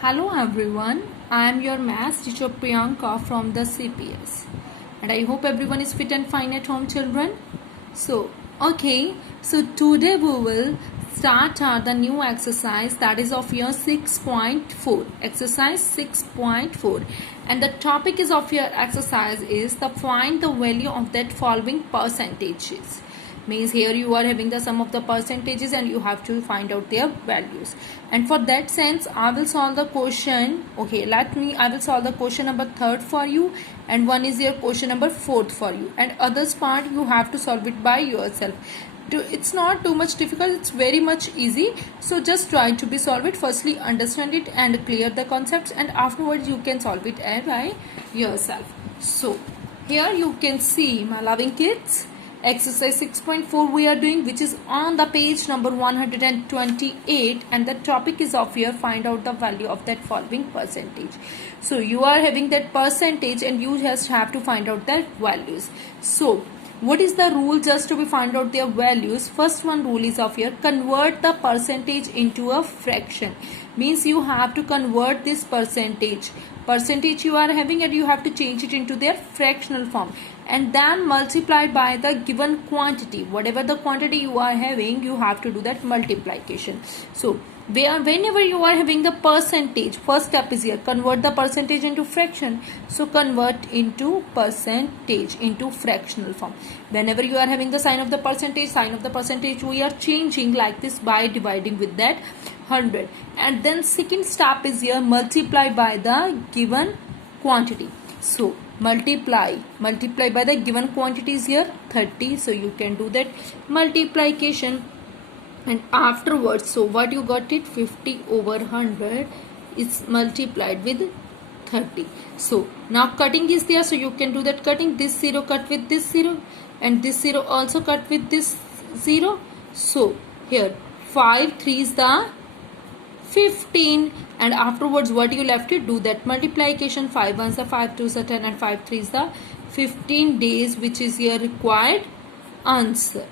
Hello everyone, I am your maths teacher Priyanka from the CPS and I hope everyone is fit and fine at home, children. So today we will start the new exercise that is of your 6.4, exercise 6.4, and the topic is of your exercise is the find the value of that following percentages. Means here you are having the sum of the percentages and you have to find out their values, and for that sense I will solve the question. I will solve the question number 3rd for you, and one is your question number 4th for you, and others part you have to solve it by yourself. It's not too much difficult, it's very much easy, so just try to be solve it. Firstly understand it and clear the concepts, and afterwards you can solve it by yourself. So here you can see, my loving kids, exercise 6.4 we are doing, which is on the page number 128, and the topic is of your find out the value of that following percentage. So you are having that percentage and you just have to find out their values. So what is the rule just to be find out their values? First one rule is of your convert the percentage into a fraction. Means you have to convert this percentage you are having and you have to change it into their fractional form, and then multiply by the given quantity. Whatever the quantity you are having, you have to do that multiplication. So whenever you are having the percentage, first step is here, convert the percentage into fraction. So convert into percentage into fractional form. Whenever you are having the sign of the percentage we are changing like this by dividing with that 100, and then second step is here, multiply by the given quantity. So multiply by the given quantity is here 30, so you can do that multiplication, and afterwards, so what you got it, 50 over 100 is multiplied with 30. So now cutting is there, so you can do that cutting. This 0 cut with this 0, and this 0 also cut with this 0. So here 5 3 is the 15, and afterwards what you left to do that multiplication. 5 1s are 5 2s are 10, and 5 3s the 15 days, which is your required answer.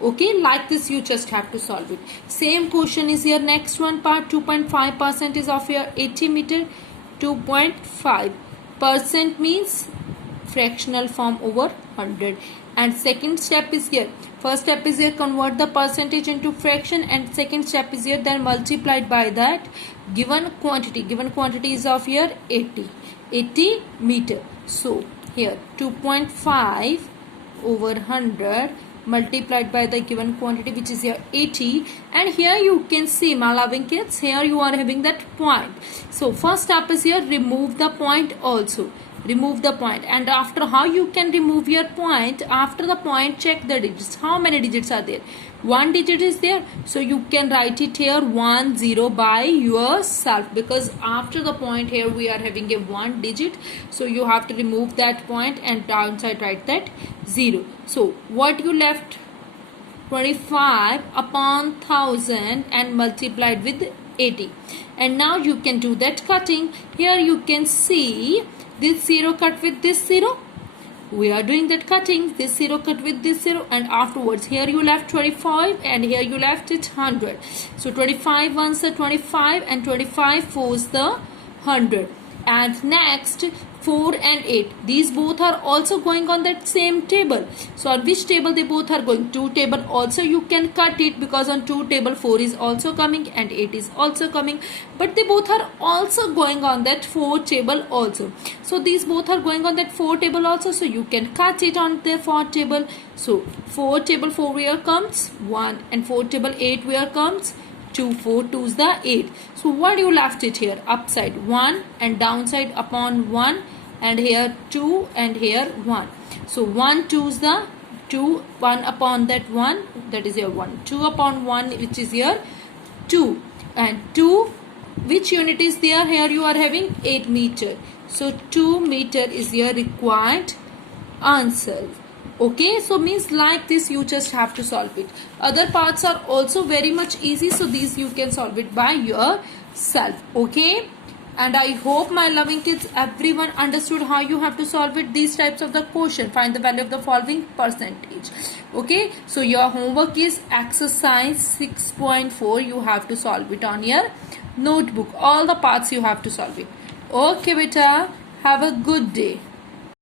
Okay, like this you just have to solve it. Same question is here, next one part, 2.5% is of your 80 meter. 2.5% means fractional form over 100, and second step is here, first step is here, convert the percentage into fraction, and second step is here, then multiplied by that given quantity is of here 80 meter. So here 2.5 over 100 multiplied by the given quantity, which is here 80, and here you can see, my loving kids, here you are having that point. So first step is here, remove the point also. Remove the point, and after how you can remove your point, after the point check the digits. How many digits are there? One digit is there, so you can write it here 1 0 by yourself, because after the point here we are having a 1 digit, so you have to remove that point and downside write that 0. So what you left, 25 upon 1000 and multiplied with 80, and now you can do that cutting. Here you can see this 0 cut with this 0, we are doing that cutting, this 0 cut with this 0, and afterwards here you left 25 and here you left it 100. So 25 1s are 25 and 25 4s the 100, and next 4 and 8, these both are also going on that same table. So on which table they both are going? 2 table also you can cut it, because on 2 table 4 is also coming and 8 is also coming, but they both are also going on that 4 table also. So these both are going on that 4 table also, so you can cut it on the 4 table. So 4 table 4 where comes 1, and 4 table 8 where comes 2, 4 2s the 8. So what you left it here, upside 1 and downside upon 1, and here 2 and here 1. So 1 2s the 2, 1 upon that 1, that is here 1, 2 upon 1, which is here 2, and 2, which unit is there? Here you are having 8 meter. So 2 meter is your required answer. Okay, so means like this you just have to solve it. Other parts are also very much easy, so these you can solve it by yourself. Okay, and I hope, my loving kids, everyone understood how you have to solve it, these types of the question. Find the value of the following percentage. Okay, so your homework is exercise 6.4. you have to solve it on your notebook, all the parts you have to solve it. Okay beta, have a good day.